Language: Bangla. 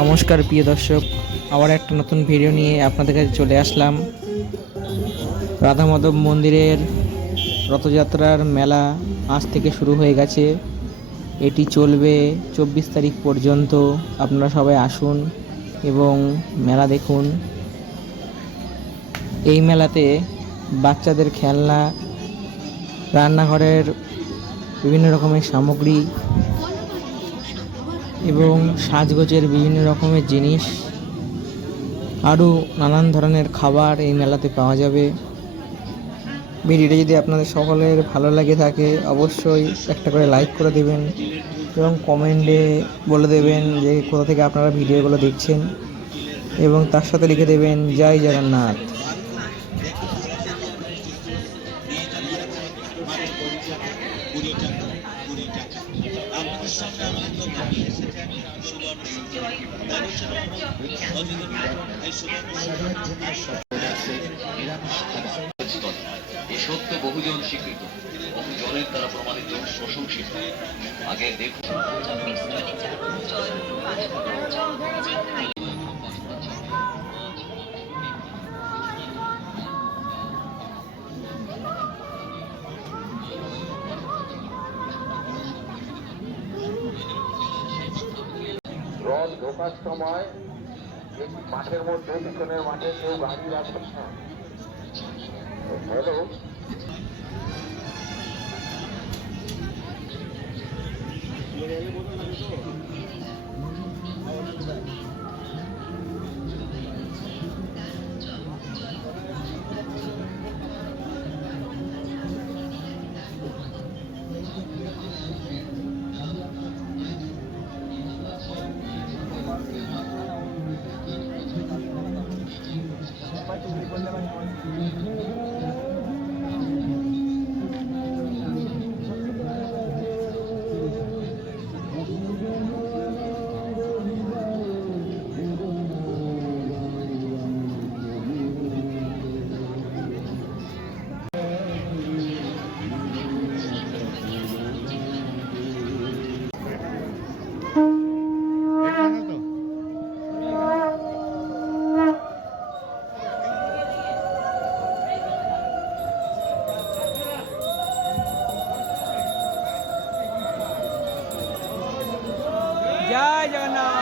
নমস্কার প্রিয় দর্শক, আবার একটা নতুন ভিডিও নিয়ে আপনাদের কাছে চলে আসলাম। রাধা মাধব মন্দিরের রথযাত্রার মেলা আজ থেকে শুরু হয়ে গেছে। এটি চলবে 24 তারিখ পর্যন্ত। আপনারা সবাই আসুন এবং মেলা দেখুন। এই মেলাতে বাচ্চাদের খেলনা, রান্নাঘরের বিভিন্ন রকমের সামগ্রী এবং সাজগোজের বিভিন্ন রকমের জিনিস, আরও নানান ধরনের খাবার এই মেলাতে পাওয়া যাবে। ভিডিওটা যদি আপনাদের সকলের ভালো লাগে থাকে অবশ্যই একটা করে লাইক করে দেবেন এবং কমেন্টে বলে দেবেন যে কোথা থেকে আপনারা ভিডিওগুলো দেখছেন এবং তার সাথে লিখে দেবেন জয় জগন্নাথ। সত্য বহুজন স্বীকৃত, বহুজনের দ্বারা প্রমাণিত, প্রশংসিত। আগে দেখুন রথ ঢোকার সময় মাঠের মধ্যে পিছনের মাঠে কেউ গাড়ি রাখবে না। হ্যালো, জয় জগন্নাথ।